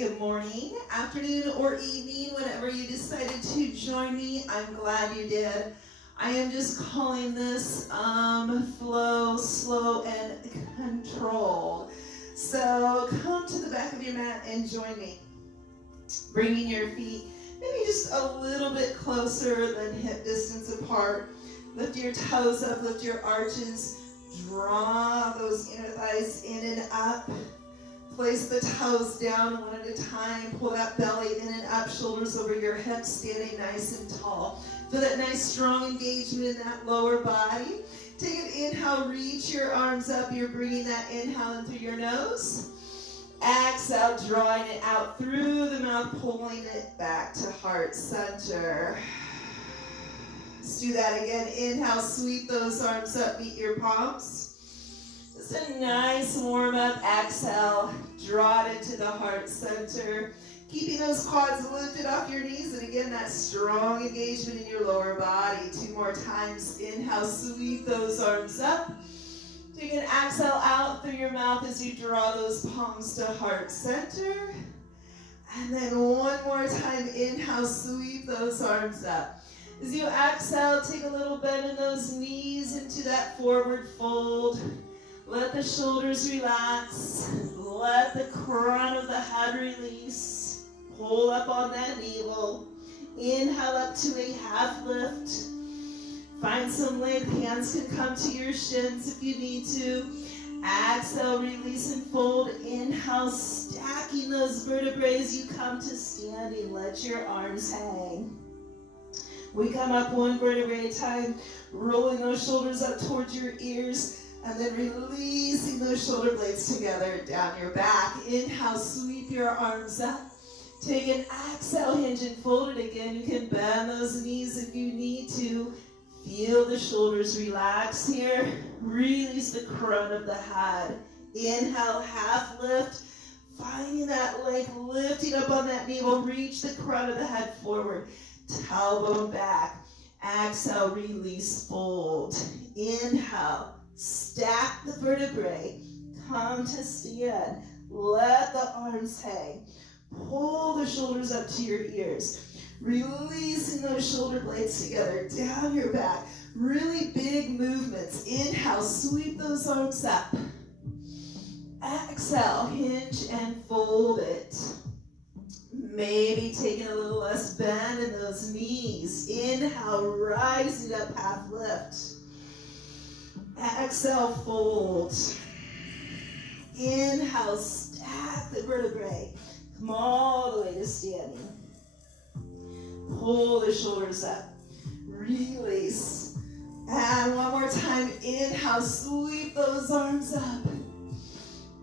Good morning, afternoon, or evening, whenever you decided to join me. I'm glad you did. I am just calling this flow, slow, and control. So come to the back of your mat and join me. Bringing your feet maybe just a little bit closer than hip distance apart. Lift your toes up, lift your arches. Draw those inner thighs in and up. Place the toes down one at a time. Pull that belly in and up, shoulders over your hips, standing nice and tall. Feel that nice strong engagement in that lower body. Take an inhale, reach your arms up. You're bringing that inhale in through your nose. Exhale, drawing it out through the mouth, pulling it back to heart center. Let's do that again. Inhale, sweep those arms up, meet your palms. Just a nice warm up. Exhale, draw it into the heart center. Keeping those quads lifted off your knees. And again, that strong engagement in your lower body. 2 more times. Inhale, sweep those arms up. Take an exhale out through your mouth as you draw those palms to heart center. And then one more time. Inhale, sweep those arms up. As you exhale, take a little bend in those knees into that forward fold. Let the shoulders relax. Let the crown of the head release. Pull up on that navel. Inhale up to a half lift. Find some length. Hands can come to your shins if you need to. Exhale, release and fold. Inhale, stacking those vertebrae as you come to standing. Let your arms hang. We come up one vertebrae at a time, rolling those shoulders up towards your ears. And then releasing those shoulder blades together down your back. Inhale, sweep your arms up. Take an exhale, hinge and fold it again. You can bend those knees if you need to. Feel the shoulders relax here. Release the crown of the head. Inhale, half lift. Finding that length, lifting up on that navel. Reach the crown of the head forward. Tailbone back. Exhale, release, fold. Inhale. Stack the vertebrae, come to stand, let the arms hang, pull the shoulders up to your ears, releasing those shoulder blades together, down your back, really big movements. Inhale, sweep those arms up, exhale, hinge and fold it. Maybe taking a little less bend in those knees. Inhale, rising up, half lift. Exhale, fold. Inhale, stack the vertebrae. Come all the way to standing. Pull the shoulders up. Release. And one more time. Inhale, sweep those arms up.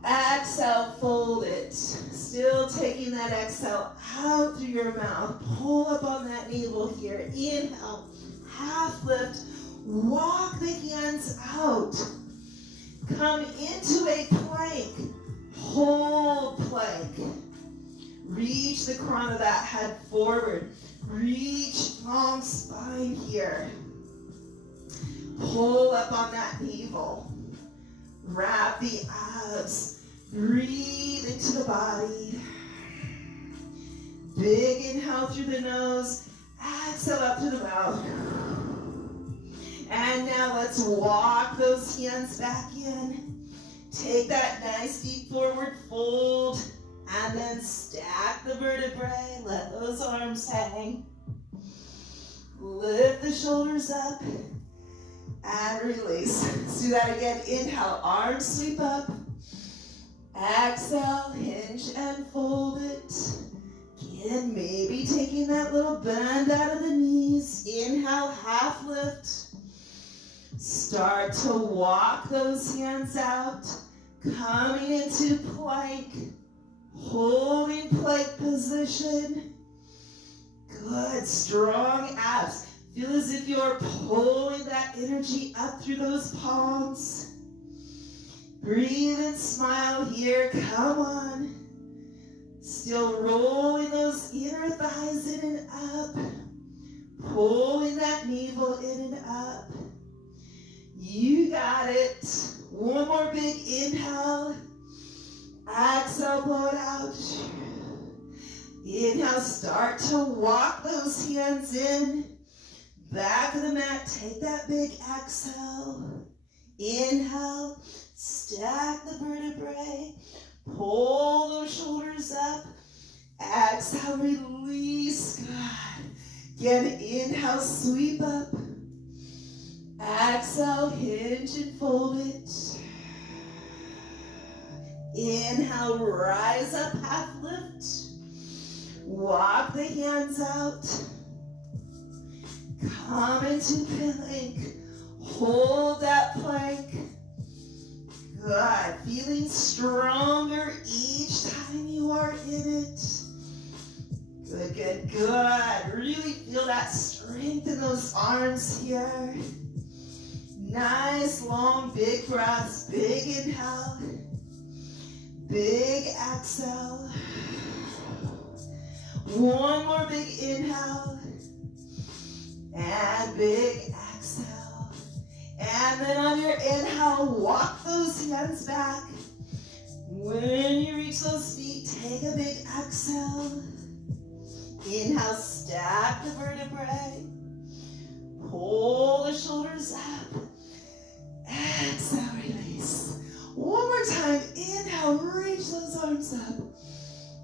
Exhale, fold it. Still taking that exhale out through your mouth. Pull up on that navel here. Inhale, half lift. Walk the hands out. Come into a plank. Hold plank. Reach the crown of that head forward. Reach long spine here. Pull up on that navel. Wrap the abs. Breathe into the body. Big inhale through the nose. Exhale up to the mouth. And now let's walk those hands back in. Take that nice deep forward fold. And then stack the vertebrae. Let those arms hang. Lift the shoulders up. And release. Let's do that again. Inhale, arms sweep up. Exhale, hinge and fold it. Again, maybe taking that little bend out of the knees. Inhale, half lift. Start to walk those hands out. Coming into plank. Holding plank position. Good, strong abs. Feel as if you're pulling that energy up through those palms. Breathe and smile here. Come on. Still rolling those inner thighs in and up. Pulling that navel in and up. You got it. One more big inhale. Exhale, blow it out. Inhale, start to walk those hands in. Back of the mat, take that big exhale. Inhale, stack the vertebrae. Pull those shoulders up. Exhale, release. Good. Again, inhale, sweep up. Exhale, hinge and fold it. Inhale, rise up, half lift. Walk the hands out. Come into plank. Hold that plank. Good. Feeling stronger each time you are in it. Good, good, good. Really feel that strength in those arms here. Nice, long, big breaths. Big inhale. Big exhale. One more big inhale. And big exhale. And then on your inhale, walk those hands back. When you reach those feet, take a big exhale. Inhale, stack the vertebrae. Pull the shoulders up. Exhale, release. One more time. Inhale, reach those arms up.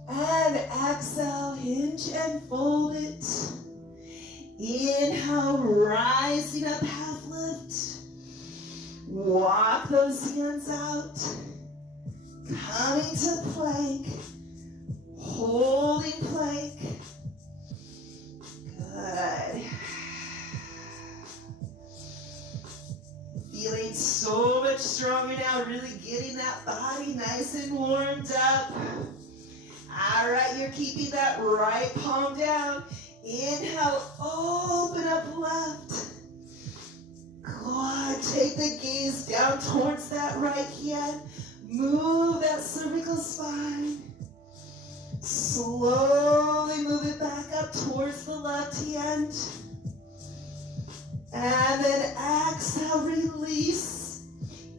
And exhale, hinge and fold it. Inhale, rising up, half lift. Walk those hands out. Coming to plank. Holding plank. Good. Feeling so much stronger now, really getting that body nice and warmed up. All right, you're keeping that right palm down. Inhale, open up left. Good. Take the gaze down towards that right hand. Move that cervical spine. Slowly move it back up towards the left hand. And then exhale, release.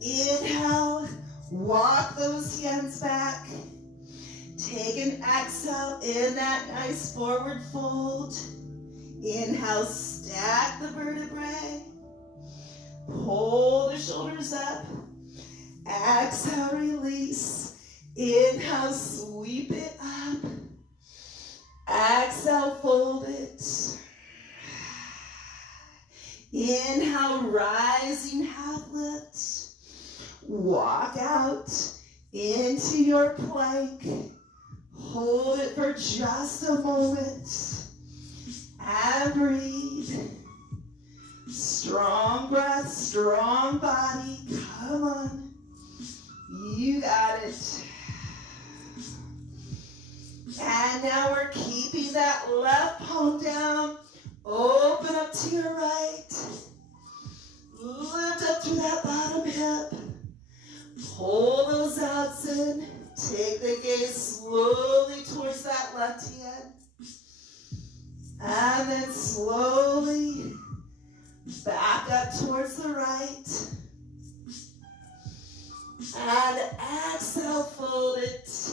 Inhale, walk those hands back. Take an exhale in that nice forward fold. Inhale, stack the vertebrae. Pull the shoulders up. Exhale, release. Inhale, sweep it up. Exhale, fold it. Inhale, rising half lift. Walk out into your plank. Hold it for just a moment. And breathe. Strong breath, strong body. Come on. You got it. And now we're keeping that left palm down. Open up to your right. Lift up through that bottom hip. Pull those abs in. Take the gaze slowly towards that left hand. And then slowly back up towards the right. And exhale, fold it.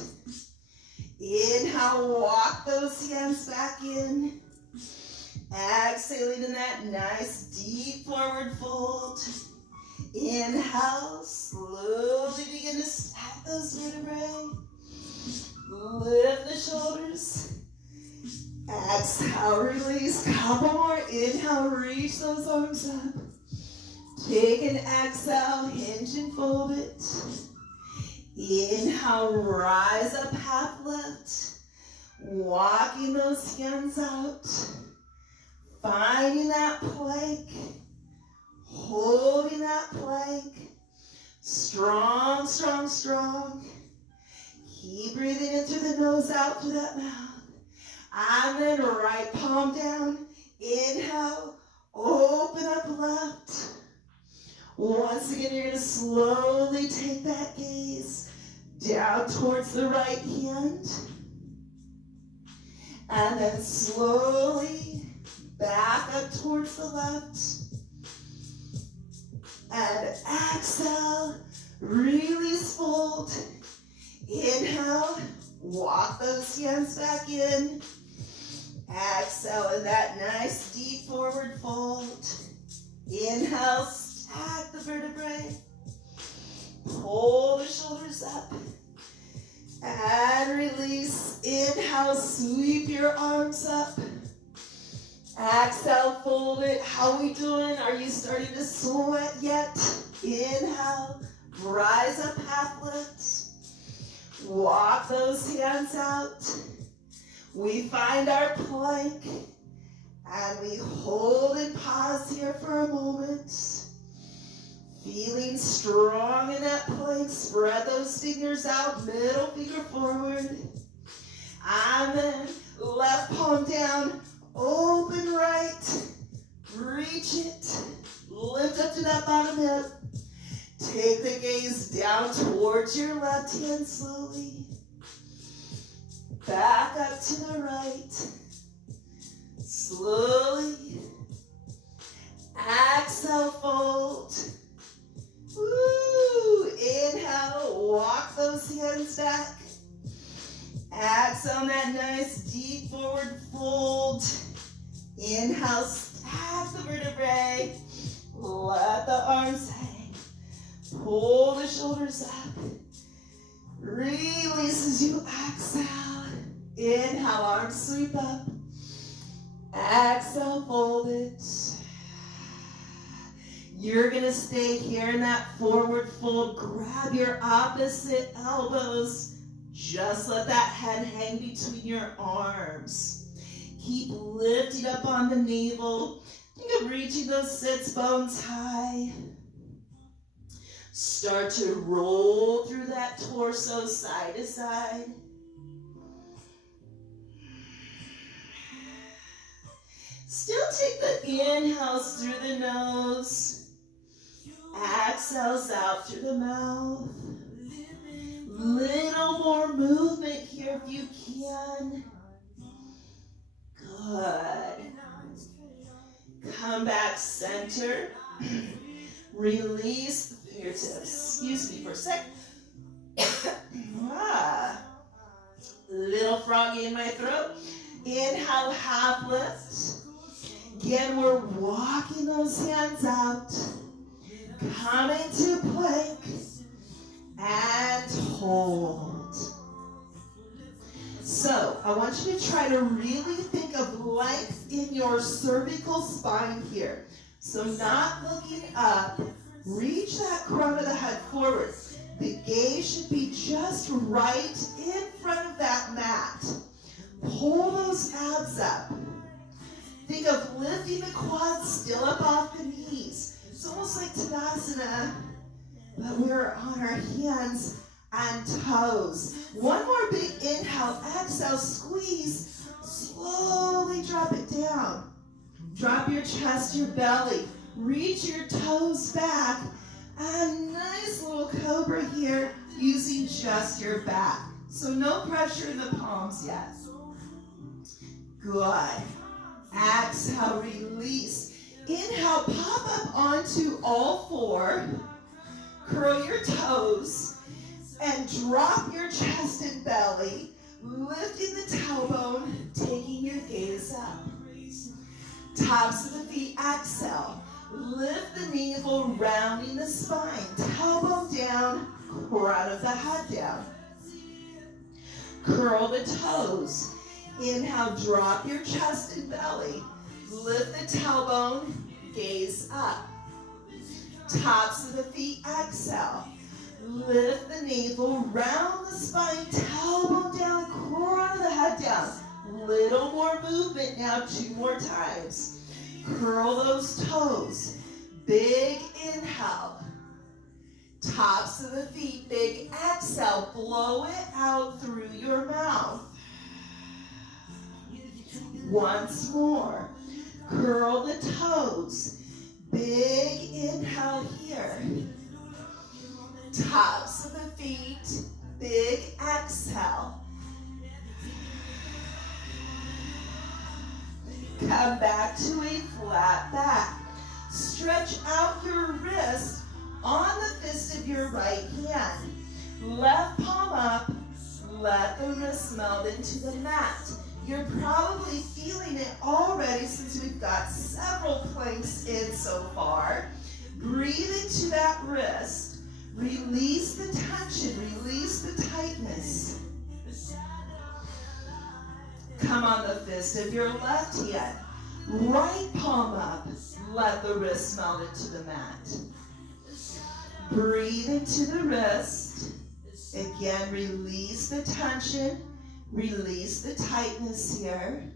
Inhale, walk those hands back in. Exhaling in that nice deep forward fold. Inhale, slowly begin to stack those vertebrae. Lift the shoulders. Exhale, release. Couple more. Inhale, reach those arms up. Take an exhale, hinge and fold it. Inhale, rise up, half lift. Walking those hands out. Finding that plank. Holding that plank. Strong, strong, strong. Keep breathing in through the nose, out through that mouth. And then right palm down. Inhale, open up left. Once again, you're going to slowly take that gaze down towards the right hand. And then slowly back up towards the left. And exhale, release, fold. Inhale, Walk those hands back in. Exhale in that nice deep forward fold. Inhale, stack the vertebrae. Pull the shoulders up. And release. Inhale, sweep your arms up. Exhale, fold it. How we doing? Are you starting to sweat yet? Inhale, rise up, half lift. Walk those hands out. We find our plank. And we hold and pause here for a moment. Feeling strong in that plank. Spread those fingers out, middle finger forward. And then left palm down, open right. Reach it. Lift up to that bottom hip. Take the gaze down towards your left hand slowly. Back up to the right. Slowly. Exhale, fold. Woo! Inhale, walk those hands back. Exhale, that nice deep forward fold. Inhale, stack the vertebrae. Let the arms hang. Pull the shoulders up. Release as you exhale. Inhale, arms sweep up. Exhale, fold it. You're going to stay here in that forward fold. Grab your opposite elbows. Just let that head hang between your arms. Keep lifting up on the navel. Think of reaching those sits bones high. Start to roll through that torso side to side. Still take the inhales through the nose. Exhales out through the mouth. Little more movement here if you can. Good. Come back center. Release the fingertips. Excuse me for a sec. Little froggy in my throat. Inhale, half lift. Again, we're walking those hands out. Coming to plank. And hold. So, I want you to try to really think of length in your cervical spine here. So not looking up. Reach that crown of the head forward. The gaze should be just right in front of that mat. Pull those abs up. Think of lifting the quads still up off the knees. It's almost like Tadasana, but we're on our hands and toes. One more big inhale, exhale, squeeze. Slowly drop it down. Drop your chest, your belly. Reach your toes back. And nice little cobra here using just your back. So no pressure in the palms yet. Good. Exhale, release. Inhale, pop up onto all four. Curl your toes. And drop your chest and belly. Lifting the tailbone, taking your gaze up. Tops of the feet, exhale. Lift the navel, rounding the spine. Tailbone down, crown of the head down. Curl the toes. Inhale, drop your chest and belly. Lift the tailbone, gaze up. Tops of the feet, exhale. Lift the navel, round the spine, tailbone down, crown of the head down. Little more movement now, 2 more times. Curl those toes. Big inhale. Tops of the feet, big exhale. Blow it out through your mouth. Once more. Curl the toes. Big inhale here. Tops of the feet, big exhale. Come back to a flat back. Stretch out your wrist on the fist of your right hand. Left palm up, Let the wrists melt into the mat. You're probably feeling it already since we've got several planks in so far. Breathe into that wrist. Release the tension, release the tightness. Come on the fist of your left hand. Right palm up. Let the wrist melt into the mat. Breathe into the wrist. Again, release the tension. Release the tightness here.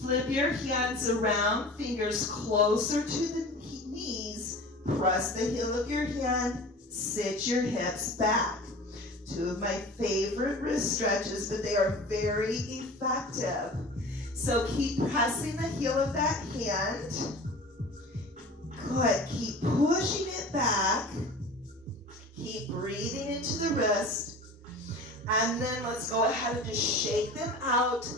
Flip your hands around, fingers closer to the knees. Press the heel of your hand. Sit your hips back. Two of my favorite wrist stretches, but they are very effective. So keep pressing the heel of that hand. Good. Keep pushing it back. Keep breathing into the wrist. And then let's go ahead and just shake them out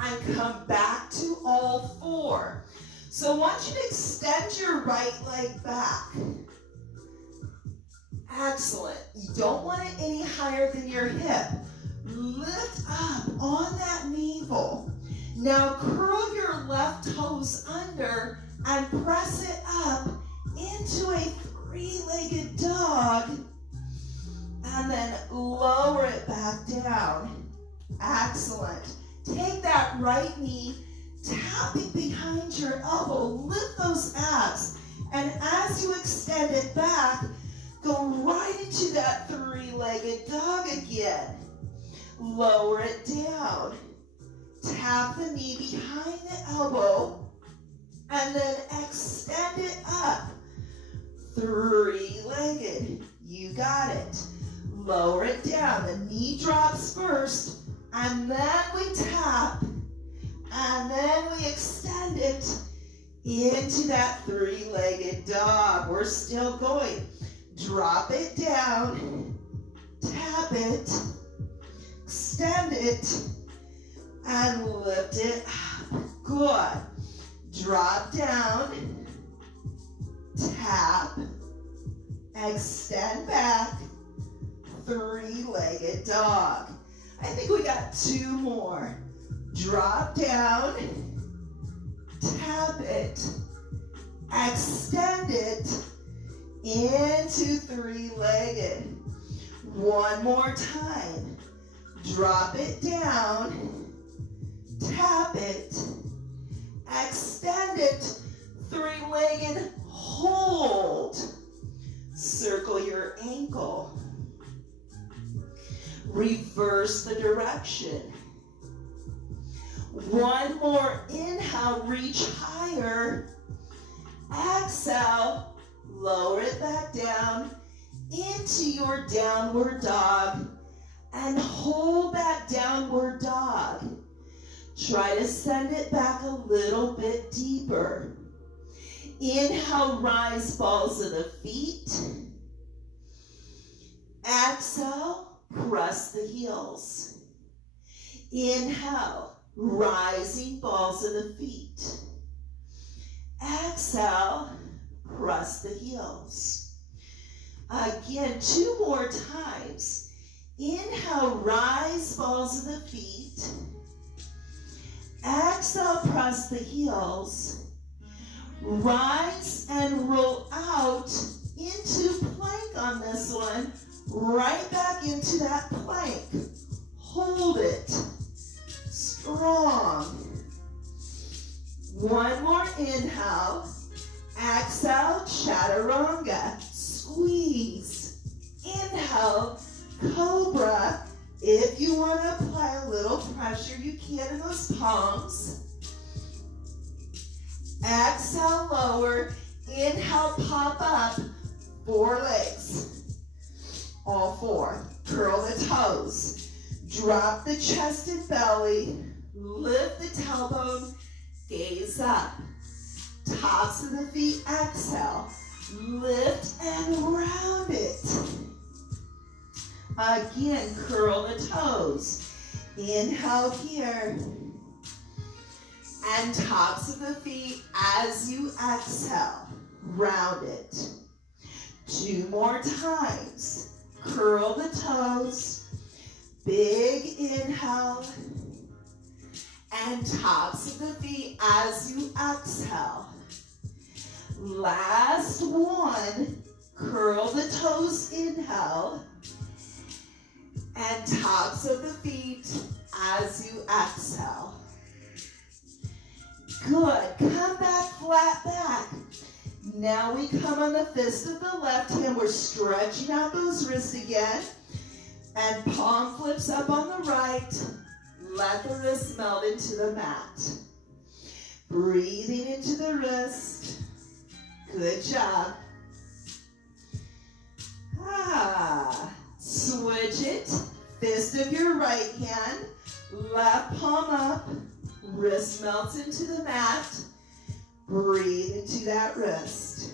and come back to all four. So I want you to extend your right leg back. Excellent. You don't want it any higher than your hip. Lift up on that navel. Now curl your left toes under and press it up into a three-legged dog. And then lower it back down. Excellent. Take that right knee, tap it behind your elbow, lift those abs, and as you extend it back, go right into that three-legged dog again. Lower it down. Tap the knee behind the elbow, and then extend it up. Three-legged. You got it. Lower it down. The knee drops first, and then we tap, and then we extend it into that three-legged dog. We're still going. Drop it down, tap it, extend it, and lift it up. Good. Drop down, tap, extend back, three-legged dog. I think we got two more. Drop down, tap it, extend it into three-legged. One more time. Drop it down, tap it, extend it, three-legged, hold. Circle your ankle. Reverse the direction. One more inhale, reach higher. Exhale, lower it back down into your downward dog and hold that downward dog. Try to send it back a little bit deeper. Inhale, rise balls of the feet. Exhale, press the heels. Inhale, rising balls of the feet. Exhale, press the heels. Again, two more times. Inhale, rise balls of the feet. Exhale, press the heels. Rise and roll out into plank on this one. Right back into that plank. Hold it. Strong. One more inhale. Exhale, chaturanga. Squeeze. Inhale, cobra. If you want to apply a little pressure, you can in those palms. Exhale, lower. Inhale, pop up. Four legs. All four. Curl the toes. Drop the chest and belly. Lift the tailbone. Gaze up. Tops of the feet. Exhale. Lift and round it. Again, curl the toes. Inhale here. And tops of the feet as you exhale. Round it. Two more times. Curl the toes. Big inhale. And tops of the feet as you exhale. Last one. Curl the toes, inhale. And tops of the feet as you exhale. Good. Come back, flat back. Now we come on the fist of the left hand. We're stretching out those wrists again. And palm flips up on the right. Let the wrist melt into the mat. Breathing into the wrist. Good job. Switch it. Fist of your right hand. Left palm up. Wrist melts into the mat. Breathe into that wrist.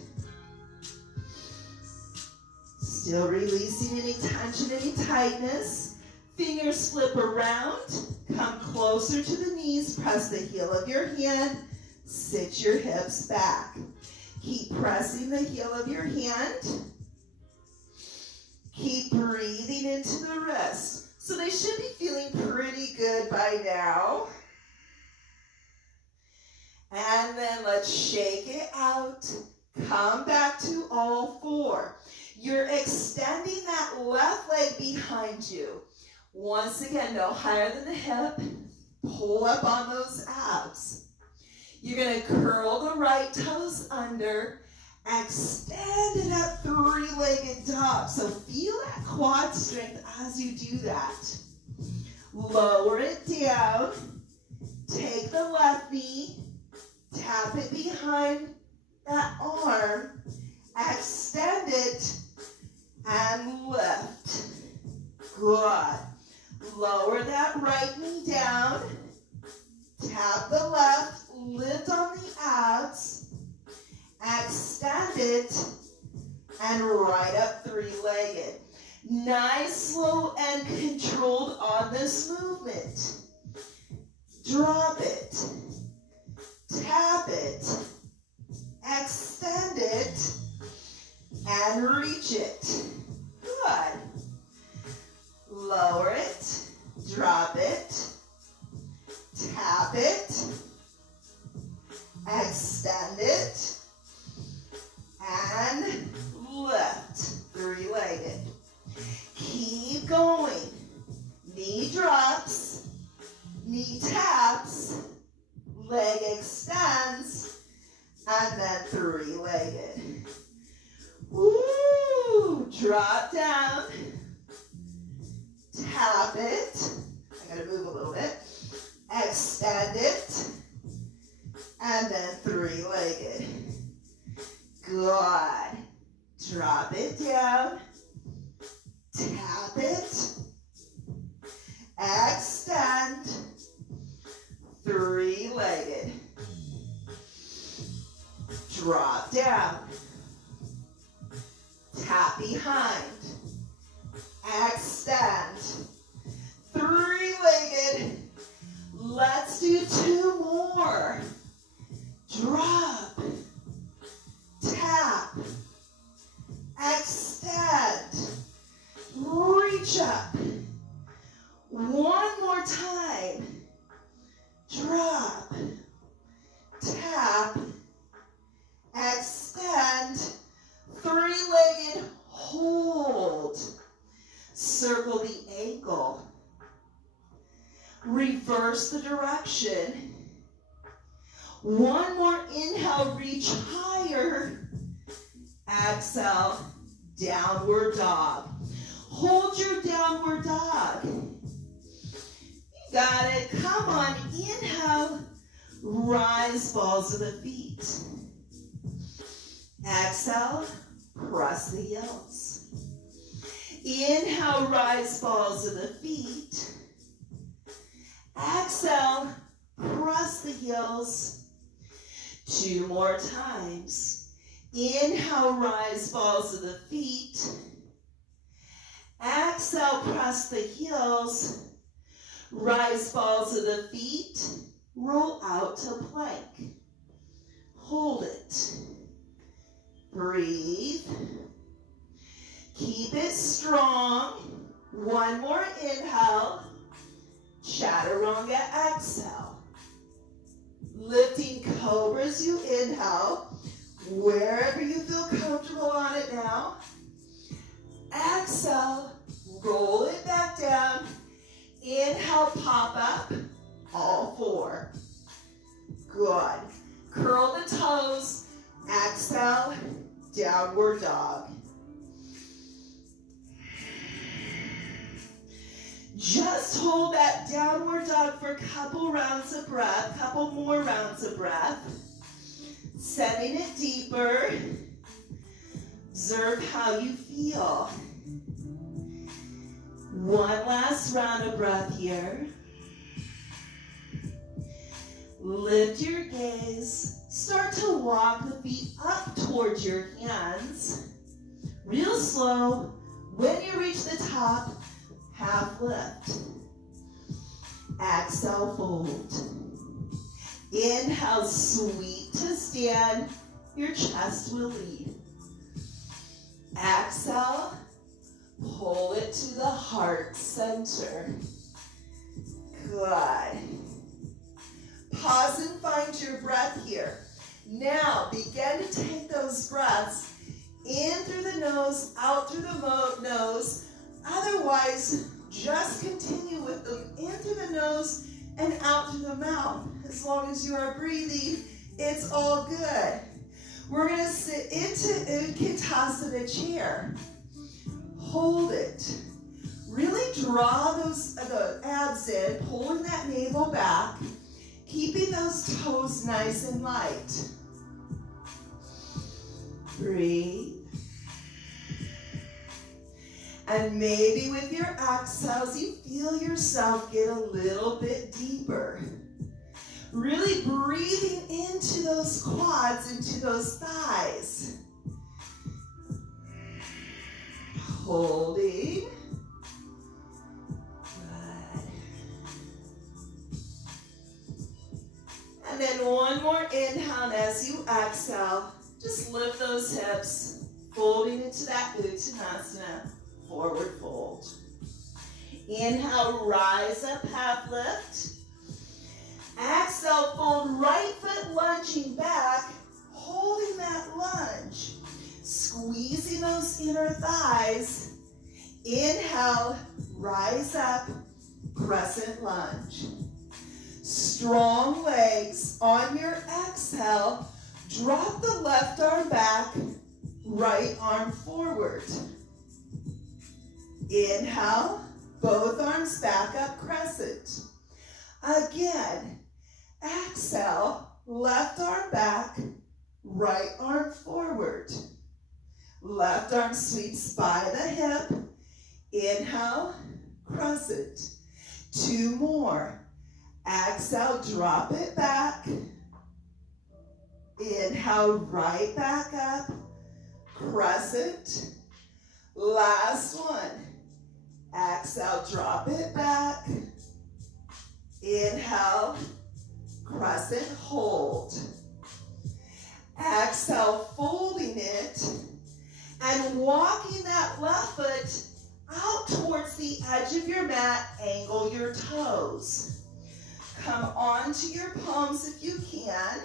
Still releasing any tension, any tightness. Fingers flip around. Come closer to the knees. Press the heel of your hand. Sit your hips back. Keep pressing the heel of your hand. Keep breathing into the wrist. So they should be feeling pretty good by now. And then let's shake it out. Come back to all four. You're extending that left leg behind you. Once again, no higher than the hip. Pull up on those abs. You're going to curl the right toes under. Extend it up, three-legged dog. So feel that quad strength as you do that. Lower it down. Take the left knee. Tap it behind that arm. Extend it and lift. Good. Lower that right knee down. Tap the left. Lift on the abs. Extend it and right up three-legged. Nice, slow, and controlled on this movement. Drop it. Tap it. Extend it and reach it. Good. Lower it. Drop it. Tap it. Extend it. And lift. Three-legged. Keep going. Knee drops. Knee taps. Leg extends. And then three-legged. Woo! Drop down. Tap it. I gotta move a little bit. Extend it. And then three-legged. Good. Drop it down. Tap it. Extend. Three-legged. Drop down. Tap behind. Extend. Three-legged. Let's do two more. Drop. Tap. Extend. Reach up. One more time. Drop. Tap. Extend. Three-legged hold. Circle the ankle. Reverse the direction. One more inhale, reach higher. Exhale, downward dog. Hold your downward dog. You got it. Come on, inhale. Rise balls of the feet. Exhale, press the heels. Inhale, rise balls of the feet. Exhale, press the heels. Two more times. Inhale, rise balls of the feet. Exhale, press the heels. Rise balls of the feet. Roll out to plank. Hold it. Breathe. Keep it strong. One more inhale. Chaturanga, exhale. Lifting cobras, you inhale. Wherever you feel comfortable on it now. Exhale, roll it back down. Inhale, pop up. All four. Good. Curl the toes. Exhale, downward dog. Just hold that downward dog for a couple rounds of breath, couple more rounds of breath. Sending it deeper. Observe how you feel. One last round of breath here. Lift your gaze. Start to walk the feet up towards your hands. Real slow. When you reach the top, half lift. Exhale, fold. Inhale, sweep to stand. Your chest will lead. Exhale, pull it to the heart center. Good. Pause and find your breath here. Now, begin to take those breaths in through the nose, out through the nose. Otherwise, just continue with them in through the nose and out through the mouth. As long as you are breathing, it's all good. We're going to sit into Utkatasana chair. Hold it. Really draw the abs in, pulling that navel back, keeping those toes nice and light. Breathe. And maybe with your exhales, you feel yourself get a little bit deeper. Really breathing into those quads, into those thighs. Holding. Good. And then one more inhale, and as you exhale, just lift those hips, folding into that Uttanasana, forward fold. Inhale, rise up, half lift. Exhale, fold right foot lunging back, holding that lunge. Squeezing those inner thighs. Inhale, rise up, crescent lunge. Strong legs. On your exhale, drop the left arm back, right arm forward. Inhale, both arms back up, crescent. Again, exhale, left arm back, right arm forward. Left arm sweeps by the hip. Inhale, crescent. Two more. Exhale, drop it back. Inhale, right back up, crescent. Last one. Exhale, drop it back. Inhale, crescent, hold. Exhale, folding it and walking that left foot out towards the edge of your mat. Angle your toes. Come onto your palms if you can.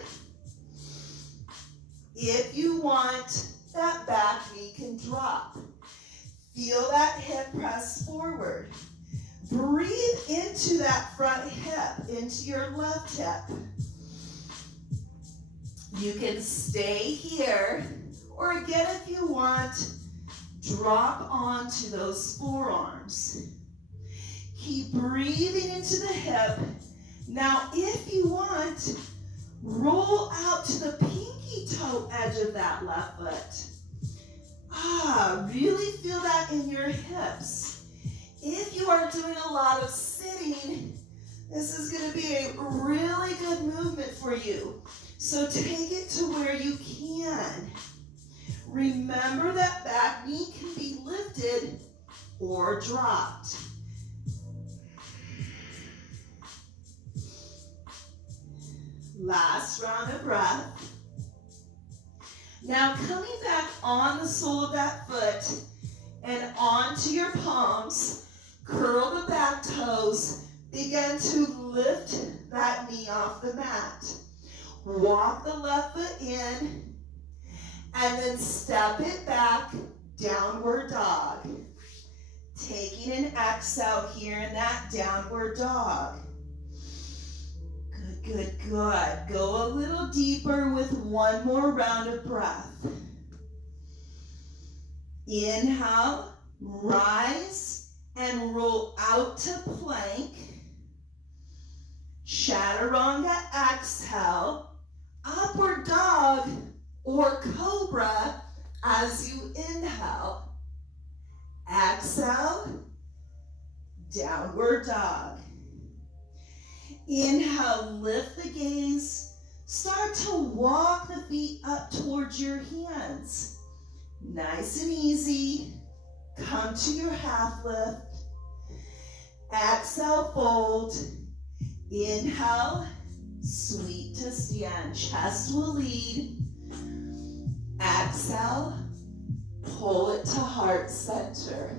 If you want, that back knee can drop. Feel that hip press forward. Breathe into that front hip, into your left hip. You can stay here, or again, if you want, drop onto those forearms. Keep breathing into the hip. Now, if you want, roll out to the pinky toe edge of that left foot. Really feel that in your hips. If you are doing a lot of sitting, this is going to be a really good movement for you. So take it to where you can. Remember that back knee can be lifted or dropped. Last round of breath. Now coming back on the sole of that foot and onto your palms, Curl the back toes. Begin to lift that knee off the mat. Walk the left foot in, and then step it back, downward dog. Taking an exhale here in that downward dog. Good, good, good. Go a little deeper with one more round of breath. Inhale, rise, and roll out to plank. Chaturanga, exhale. Upward dog or cobra as you inhale. Exhale, downward dog. Inhale, lift the gaze. Start to walk the feet up towards your hands. Nice and easy. Come to your half lift. Exhale, fold. Inhale, sweep to stand. Chest will lead. Exhale, pull it to heart center.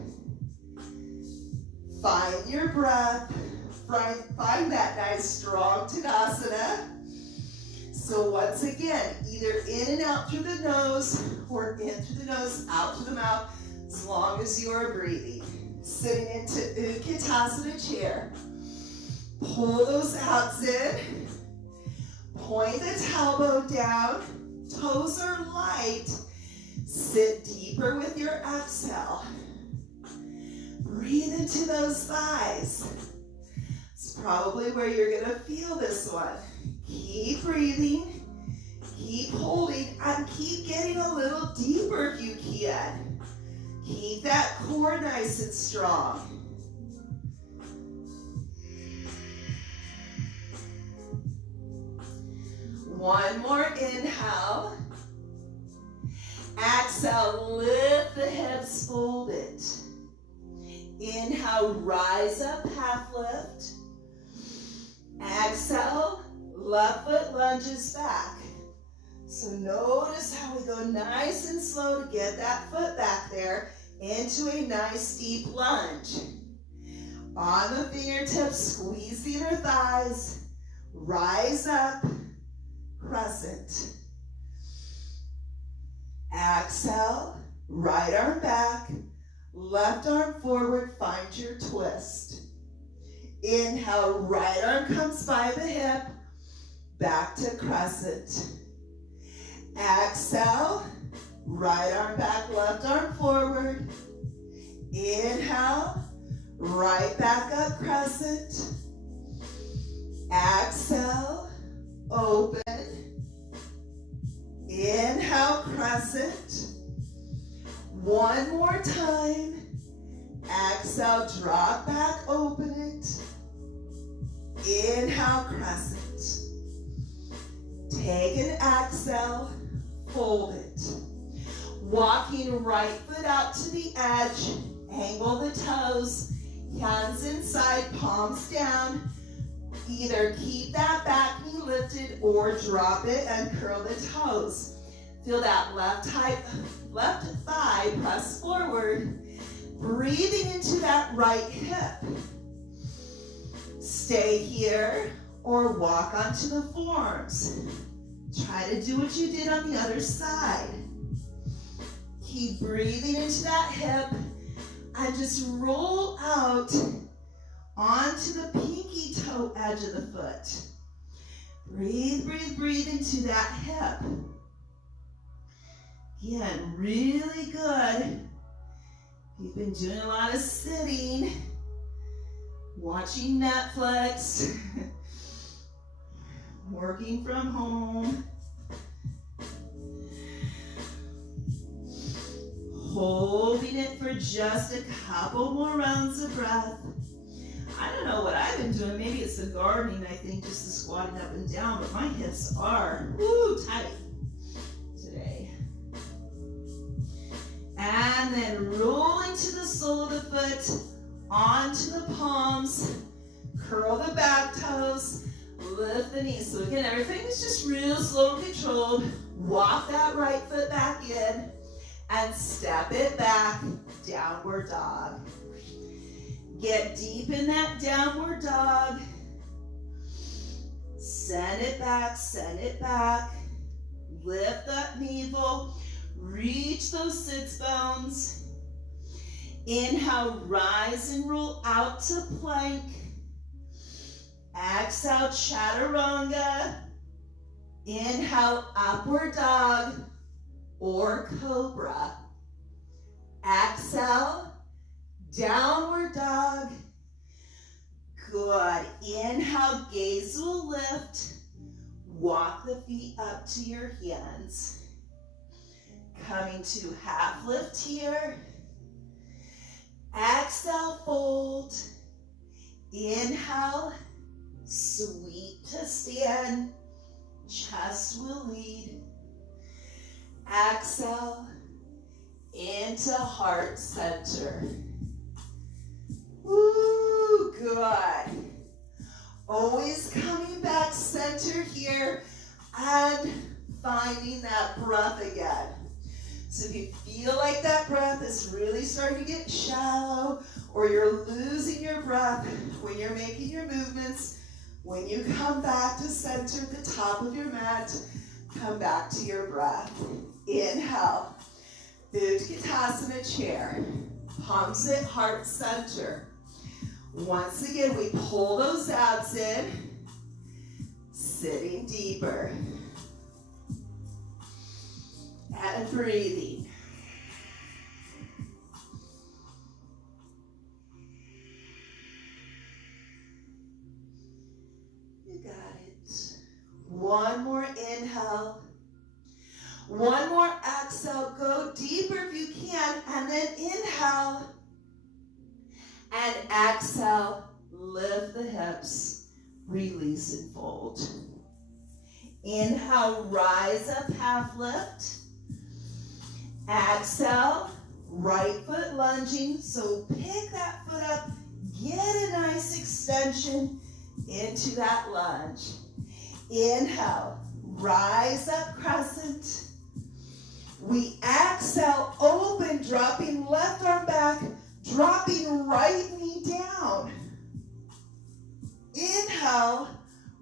Find your breath. Find that nice strong Tadasana. So once again, either in and out through the nose or in through the nose, out through the mouth, as long as you are breathing. Sitting into Utkatasana chair. Pull those abs in. Point the tailbone down. Toes are light. Sit deeper with your exhale. Breathe into those thighs. It's probably where you're going to feel this one. Keep breathing. Keep holding. And keep getting a little deeper if you can. Keep that core nice and strong. One more inhale. Exhale, lift the hips, fold it. Inhale, rise up, half lift. Exhale, left foot lunges back. So notice how we go nice and slow to get that foot back there into a nice deep lunge. On the fingertips, squeeze the inner thighs. Rise up, crescent. Exhale, right arm back, left arm forward, find your twist. Inhale, right arm comes by the hip, back to crescent. Exhale, right arm back, left arm forward. Inhale, right back up, crescent. Exhale, open. Inhale, crescent. One more time. Exhale, drop back, open it. Inhale, crescent. Take an exhale, fold it. Walking right foot out to the edge, angle the toes, hands inside, palms down. Either keep that back knee lifted or drop it and curl the toes. Feel that left thigh press forward. Breathing into that right hip. Stay here or walk onto the forearms. Try to do what you did on the other side. Keep breathing into that hip and just roll out onto the pinky toe edge of the foot. Breathe, breathe, breathe into that hip. Again, really good. You've been doing a lot of sitting, watching Netflix, working from home. Holding it for just a couple more rounds of breath. I don't know what I've been doing. Maybe it's the gardening, I think, just the squatting up and down, but my hips are tight today. And then rolling to the sole of the foot, onto the palms, curl the back toes, lift the knees. So again, everything is just real slow and controlled. Walk that right foot back in and step it back, downward dog. Get deep in that downward dog. Send it back, send it back. Lift that navel. Reach those sits bones. Inhale, rise and roll out to plank. Exhale, chaturanga. Inhale, upward dog or cobra. Exhale, downward dog. Good. Inhale, gaze will lift. Walk the feet up to your hands. Coming to half lift here. Exhale, fold. Inhale, sweep to stand. Chest will lead. Exhale, into heart center. Woo, good. Always coming back center here and finding that breath again. So if you feel like that breath is really starting to get shallow or you're losing your breath when you're making your movements, when you come back to center at the top of your mat, come back to your breath. Inhale, Utkatasana chair, palms at heart center. Once again, we pull those abs in, sitting deeper. And breathing. You got it. One more inhale. One more exhale. Go deeper if you can. And then inhale. And exhale. Lift the hips. Release and fold. Inhale. Rise up. Half lift. Exhale, right foot lunging, so pick that foot up, get a nice extension into that lunge. Inhale, rise up crescent. We exhale, open, dropping left arm back, dropping right knee down. Inhale,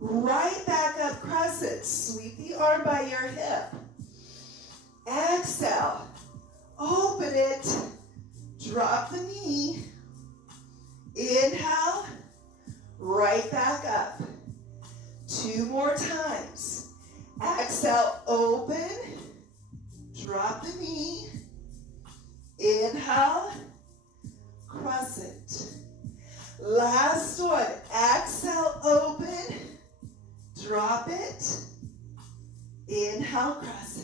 right back up crescent, sweep the arm by your hip. Exhale. Open it, drop the knee, inhale, right back up. 2 more times. Exhale, open, drop the knee, inhale, crescent. Last one, exhale, open, drop it, inhale, crescent.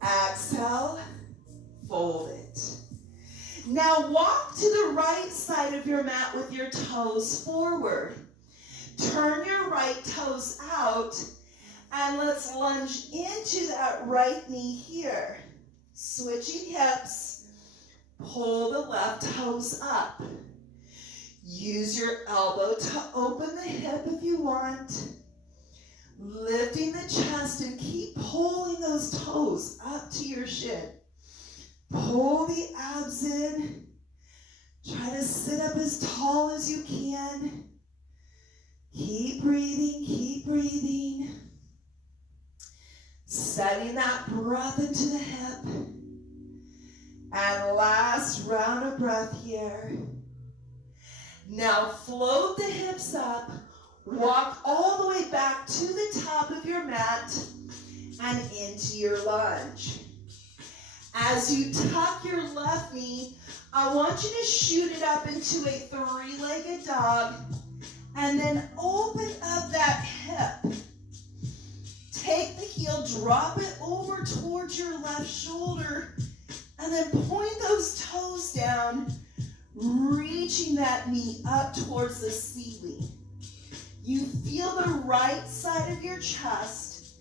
Exhale, fold it. Now walk to the right side of your mat with your toes forward. Turn your right toes out and let's lunge into that right knee here. Switching hips, pull the left toes up. Use your elbow to open the hip if you want. Lifting the chest and keep pulling those toes up to your shin. Pull the abs in. Try to sit up as tall as you can. Keep breathing, keep breathing. Setting that breath into the hip. And last round of breath here. Now float the hips up. Walk all the way back to the top of your mat and into your lunge. As you tuck your left knee, I want you to shoot it up into a 3-legged dog and then open up that hip. Take the heel, drop it over towards your left shoulder, and then point those toes down, reaching that knee up towards the ceiling. You feel the right side of your chest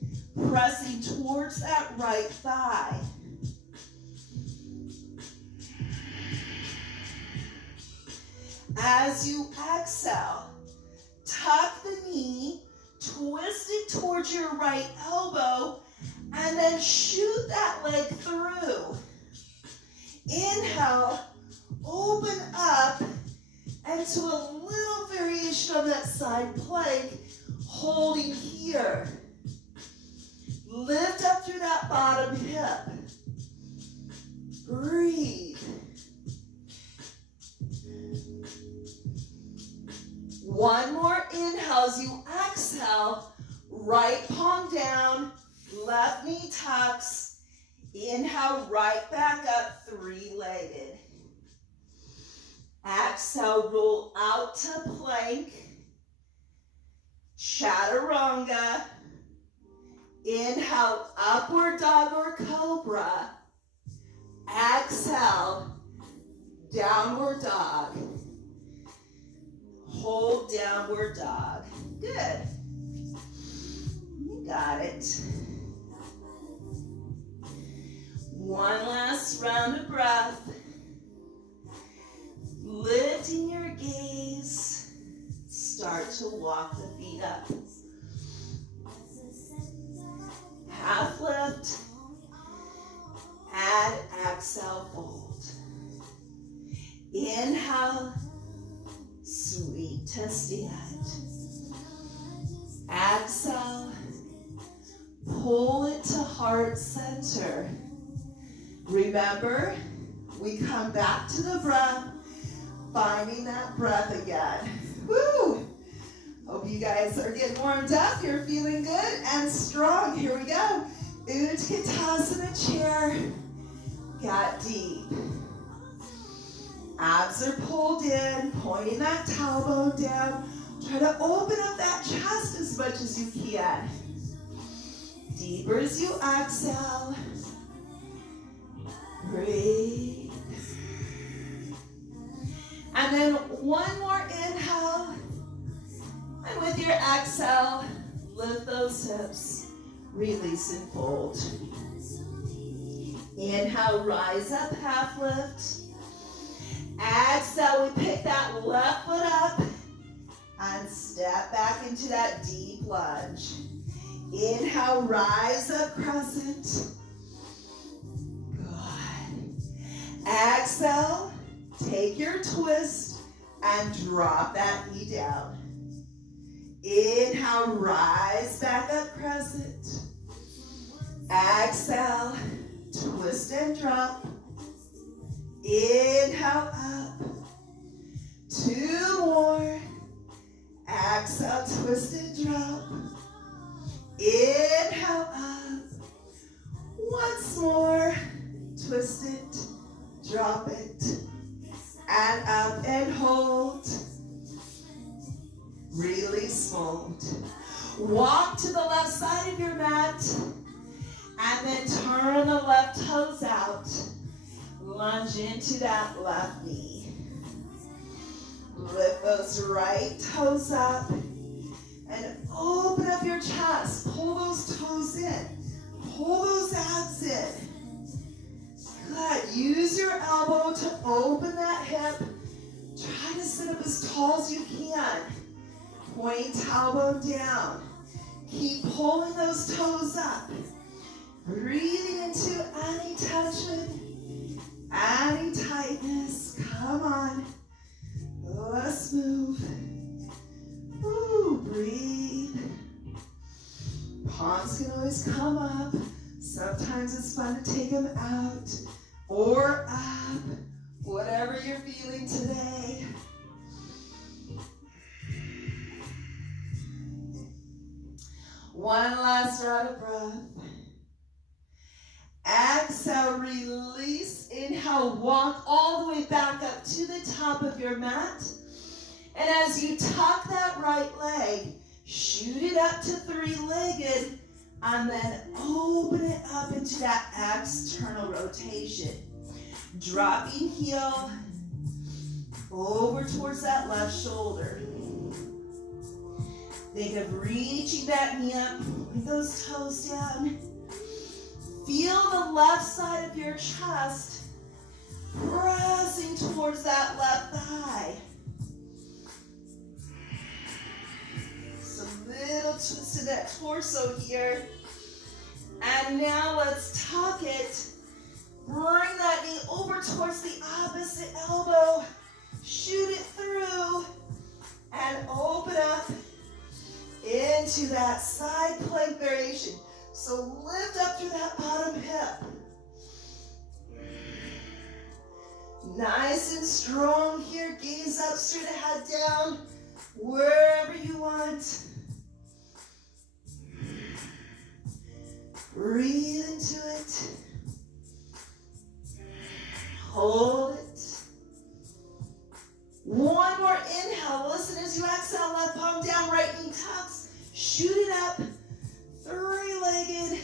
pressing towards that right thigh. As you exhale, tuck the knee, twist it towards your right elbow, and then shoot that leg through. Inhale, Open up into a little variation of that side plank, holding here. Lift up through that bottom hip. Breathe. One more inhale as you exhale. Right palm down, left knee tucks. Inhale, right back up, three-legged. Exhale, roll out to plank. Chaturanga. Inhale, upward dog or cobra. Exhale, downward dog. Hold downward dog. Good. You got it. One last round of breath. Lifting your gaze. Start to walk the feet up. Half lift. Add exhale, fold. Inhale, sweet to stand. Exhale, pull it to heart center. Remember, we come back to the breath, finding that breath again. Woo! Hope you guys are getting warmed up. You're feeling good and strong. Here we go. Utkatasana chair. Got deep. Abs are pulled in, pointing that tailbone down. Try to open up that chest as much as you can. Deeper as you exhale. Breathe. And then one more inhale. And with your exhale, lift those hips. Release and fold. Inhale, rise up, half lift. Exhale, we pick that left foot up and step back into that deep lunge. Inhale, rise up, crescent. Good. Exhale, take your twist and drop that knee down. Inhale, rise back up, crescent. Exhale, twist and drop. Inhale up. Two more. Exhale, twist and drop. Inhale up. Once more. Twist it. Drop it. And up and hold. Release, fold. Walk to the left side of your mat. And then turn the left toes out. Lunge into that left knee. Lift those right toes up. And open up your chest. Pull those toes in. Pull those abs in. Good. Use your elbow to open that hip. Try to sit up as tall as you can. Point tailbone down. Keep pulling those toes up. Breathing into any tension, any tightness. Come on. Let's move. Ooh, breathe. Palms can always come up. Sometimes it's fun to take them out or up. Whatever you're feeling today. One last round of breath. Exhale, release. Inhale, walk all the way back up to the top of your mat. And as you tuck that right leg, shoot it up to three-legged, and then open it up into that external rotation. Dropping heel over towards that left shoulder. Think of reaching that knee up, pulling those toes down. Feel the left side of your chest pressing towards that left thigh. Some little twist in that torso here. And now let's tuck it Bring that knee over towards the opposite elbow. Shoot it through and open up into that side plank variation. So lift up through that bottom hip. Nice and strong here. Gaze up, straight ahead, down, wherever you want. Breathe into it. Hold it. One more inhale. Listen as you exhale, left palm down, right knee tucks. Shoot it up, three-legged.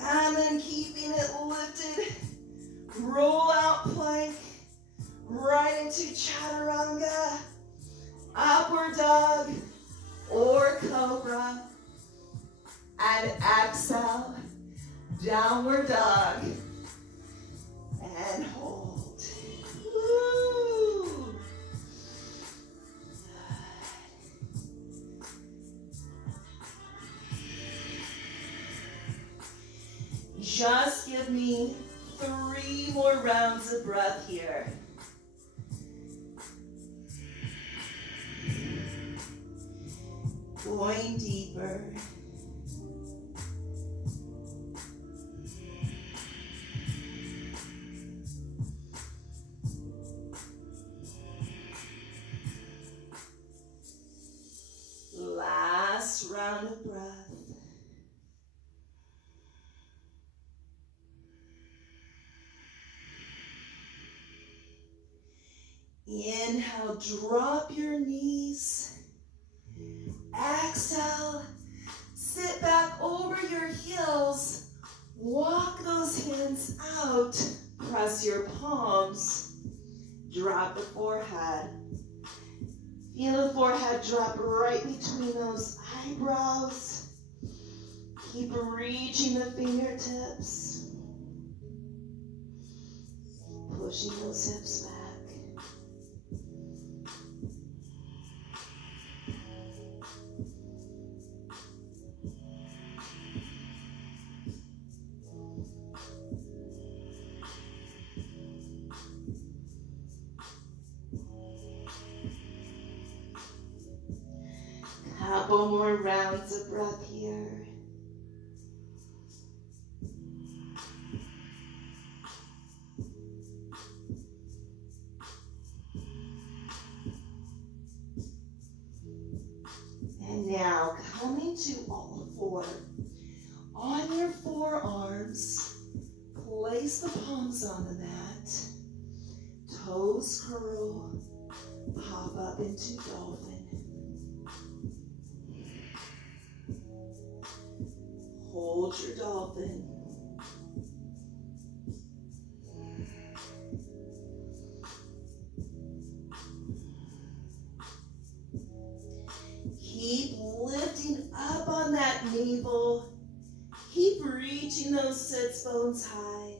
And then keeping it lifted. Roll out plank, right into chaturanga, upward dog, or cobra. And exhale, downward dog, and hold. Woo. Just give me 3 more rounds of breath here. Going deeper. Last round of breath. Inhale, drop your knees. Exhale, sit back over your heels. Walk those hands out. Press your palms. Drop the forehead. Feel the forehead drop right between those eyebrows. Keep reaching the fingertips. Pushing those hips back. Couple more rounds of breath here. And now coming to all four. On your forearms, place the palms on the mat. Toes curl, pop up into dolphin. Hold your dolphin. Keep lifting up on that navel. Keep reaching those sits bones high.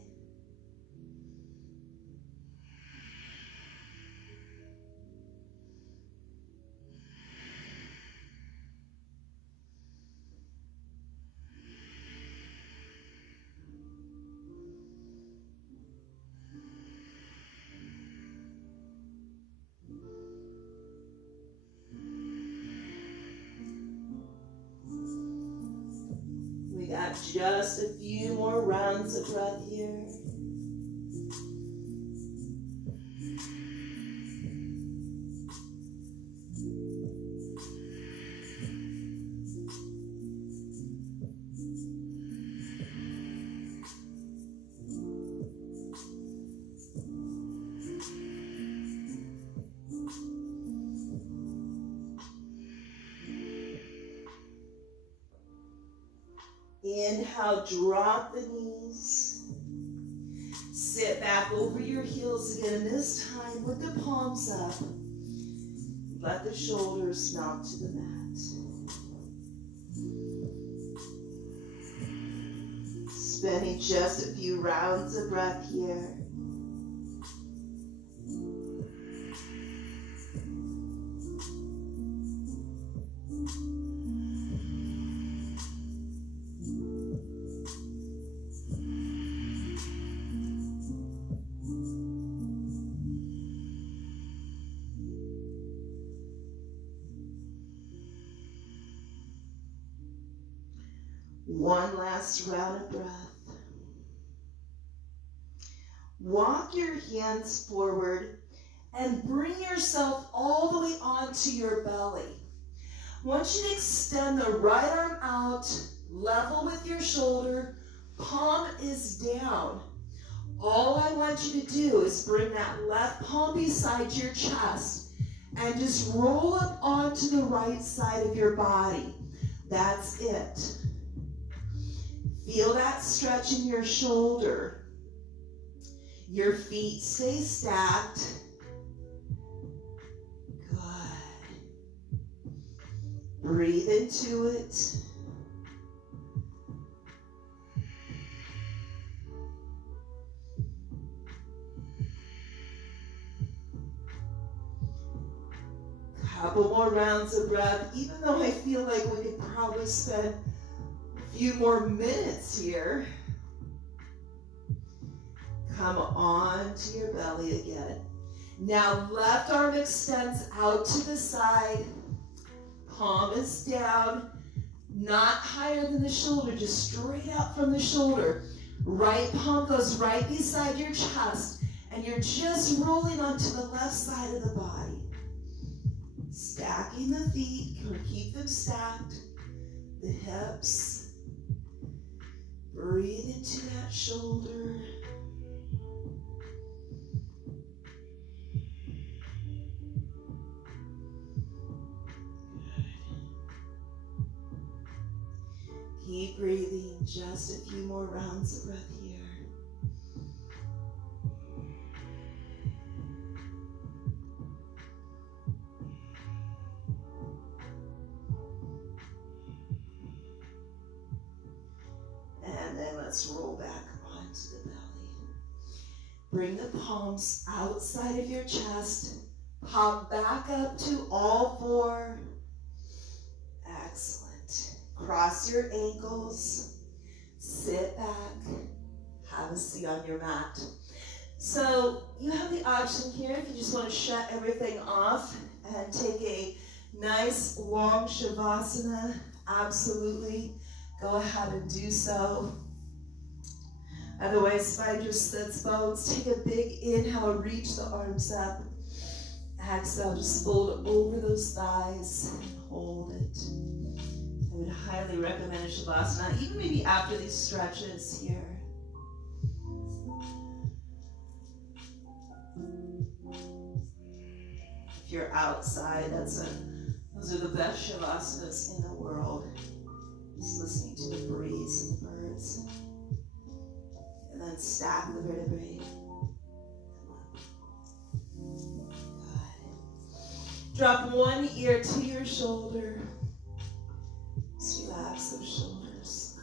Just a few more rounds of breath here. Inhale, drop the knees. Sit back over your heels again, this time with the palms up. Let the shoulders mount to the mat. Spending just a few rounds of breath here. One last round of breath. Walk your hands forward and bring yourself all the way onto your belly. I want you to extend the right arm out, level with your shoulder, palm is down. All I want you to do is bring that left palm beside your chest and just roll up onto the right side of your body. That's it. Feel that stretch in your shoulder. Your feet stay stacked. Good. Breathe into it. Couple more rounds of breath, even though I feel like we could probably spend a few more minutes here. Come on to your belly again. Now left arm extends out to the side. Palm is down, not higher than the shoulder, just straight out from the shoulder. Right palm goes right beside your chest, and you're just rolling onto the left side of the body. Stacking the feet, can we keep them stacked? The hips. Breathe into that shoulder. Keep breathing, just a few more rounds of breath here. And then let's roll back onto the belly. Bring the palms outside of your chest. Pop back up to all four. Excellent. Cross your ankles, sit back, have a seat on your mat. So you have the option here if you just want to shut everything off and take a nice long shavasana. Absolutely, go ahead and do so. Otherwise, find your sits bones. Take a big inhale, reach the arms up. Exhale, just fold over those thighs and hold it. I would highly recommend a shavasana, even maybe after these stretches here. If you're outside, those are the best shavasanas in the world. Just listening to the breeze and the birds. And then stack the vertebrae. Good. Drop one ear to your shoulder. Just relax those shoulders.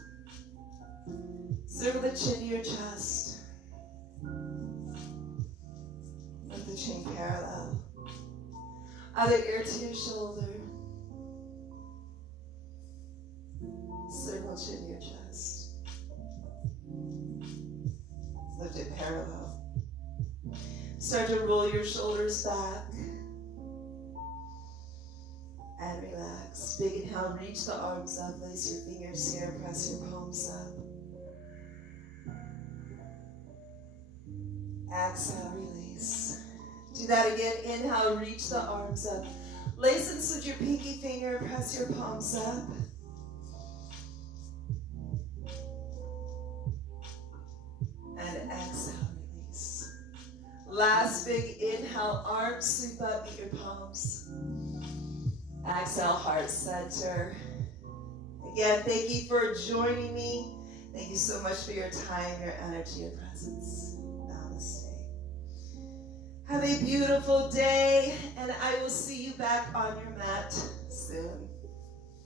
Circle the chin to your chest. Let the chin parallel. Other ear to your shoulder. Circle chin to your chest. Lift it parallel. Start to roll your shoulders back. And relax. Big inhale, reach the arms up, place your fingers here, press your palms up. Exhale, release. Do that again. Inhale, reach the arms up. Lace them with your pinky finger, press your palms up. And exhale, release. Last big inhale, arms sweep up, meet your palms. Exhale, heart center. Again, thank you for joining me. Thank you so much for your time, your energy, your presence. Namaste. Have a beautiful day, and I will see you back on your mat soon.